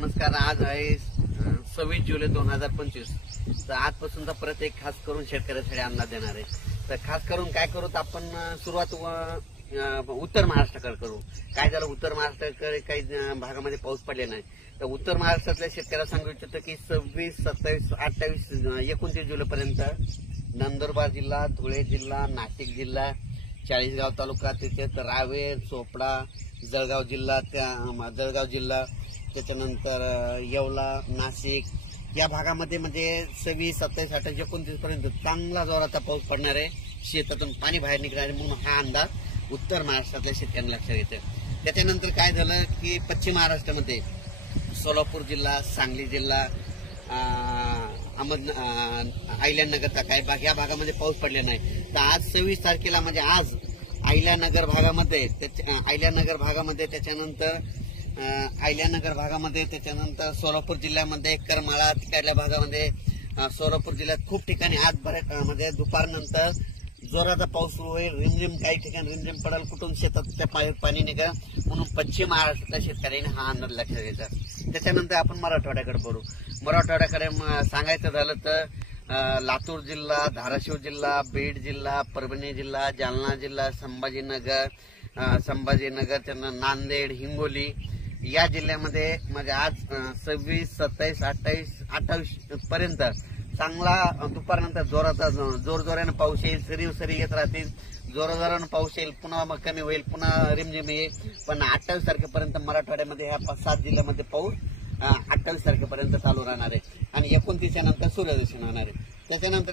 नमस्कार. आज आहे 26 जुलै 2025. तर आजपासूनचा परत एक खास करून शेतकऱ्यांसाठी अंदाज देणार आहे. तर खास करून काय करू, आपण सुरुवात उत्तर महाराष्ट्राकडे करू. काय झालं, उत्तर महाराष्ट्राकडे काही भागामध्ये पाऊस पडले नाही. तर उत्तर महाराष्ट्रातल्या शेतकऱ्याला सांगू इच्छितो की 26, 27, 28, 29 जुलैपर्यंत नंदुरबार जिल्हा, धुळे जिल्हा, नाशिक जिल्हा, चाळीसगाव तालुका, त्याच्यात रावेर, चोपडा, जळगाव जिल्हा, त्याच्यानंतर येवला, नाशिक या भागामध्ये म्हणजे 26, 27, 28, 29 पर्यंत चांगला जोराचा पाऊस पडणार आहे. शेतातून पाणी बाहेर निघणार आहे म्हणून हा अंदाज उत्तर महाराष्ट्रातल्या शेतकऱ्यांना लक्षात येतो. त्याच्यानंतर काय झालं की पश्चिम महाराष्ट्रामध्ये सोलापूर जिल्हा, सांगली जिल्हा, अहिल्यानगरचा काही भाग या भागामध्ये पाऊस पडले नाही. तर आज 26 तारखेला म्हणजे आज अहिल्यानगर भागामध्ये त्याच्यानंतर सोलापूर जिल्ह्यामध्ये करमाळा तिकडल्या भागामध्ये सोलापूर जिल्ह्यात खूप ठिकाणी आज बऱ्याच म्हणजे दुपारनंतर जोराचा पाऊस सुरू होईल. रिमझिम काही ठिकाणी रिमझिम पडेल, कुठून शेतात पाणी निघा म्हणून पश्चिम महाराष्ट्रातल्या शेतकऱ्यांनी हा अंदाज लक्षात घ्यायचा. त्याच्यानंतर आपण मराठवाड्याकडे पडू. मराठवाड्याकडे सांगायचं झालं तर लातूर जिल्हा, धाराशिव जिल्हा, बीड जिल्हा, परभणी जिल्हा, जालना जिल्हा, संभाजीनगर, नांदेड, हिंगोली या जिल्ह्यामध्ये म्हणजे आज 26, 27, 28 पर्यंत चांगला दुपारनंतर जोरानं पाऊस येईल. सरी येत राहतील, जोरानं पाऊस येईल, पुन्हा मग कमी होईल, पुन्हा रिमझिम येईल. पण 28 तारखेपर्यंत मराठवाड्यामध्ये ह्या 5-7 जिल्ह्यामध्ये पाऊस 28 तारखेपर्यंत चालू राहणार आहे आणि 29 नंतर सूर्यदर्शन होणार आहे. त्याच्यानंतर